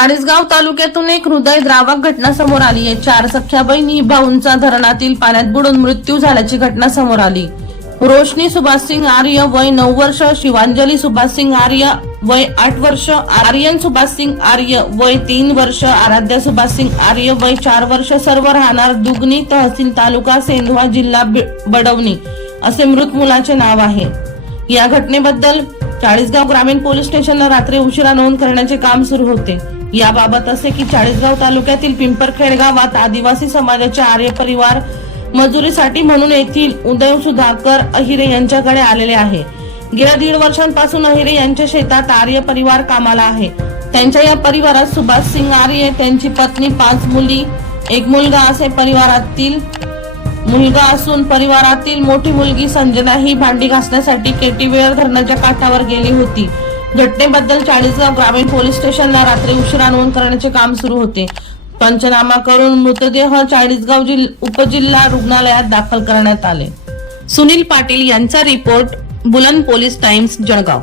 चाळीसगाव तालुक्यातून एक हृदयद्रावक घटना समोर आली. आहे चार सख्या बहिणी भाऊंचा धरणातील पाण्यात बुडून मृत्यू झाल्याची घटना समोर आली. रोशनी सुभाषसिंग आर्य वय नऊ वर्ष शिवांजली सुभाषसिंग आर्य वय आठ वर्ष आर्यन सुभाषसिंग आर्य वय तीन वर्ष आराध्या सुभाषसिंग आर्य वय चार वर्ष सर्व राहणार दुगनी तहसील तालुका सेंधवा जिल्हा बडवणी असे मृत मुलाचे नाव आहे. या घटनेबद्दल चाळीसगाव ग्रामीण पोलीस स्टेशनला रात्री उशिरा नोंद करण्याचे काम सुरू होते. याबाबत असे की चाळीसगाव तालुक्यातील पिंपरखेड गावात आदिवासी समाजाचे आर्य परिवार मजुरीसाठी म्हणून येथील उदय सुधाकर अहिरे यांच्याकडे आलेले आहे. गेल्या दीड वर्षांपासून अहिरे यांच्या शेतात आर्य परिवार कामाला आहे. त्यांच्या या परिवारात सुभाष सिंग आर्य त्यांची पत्नी पाच मुली एक मुलगा असे परिवारातील मुलगा असून परिवारातील मोठी मुलगी संजना ही भांडी घासण्यासाठी केटीवेअर धरणाच्या काठावर गेली होती. घटनेबद्दल चाळीसगाव ग्रामीण पोलीस स्टेशनला रात्री उशिरा नोंद करण्याचे काम सुरू होते. पंचनामा करून मृतदेह चाळीसगाव जिल उपजिल्हा रुग्णालयात दाखल करण्यात आले. सुनील पाटील यांचा रिपोर्ट बुलंद पोलीस टाइम्स जळगाव.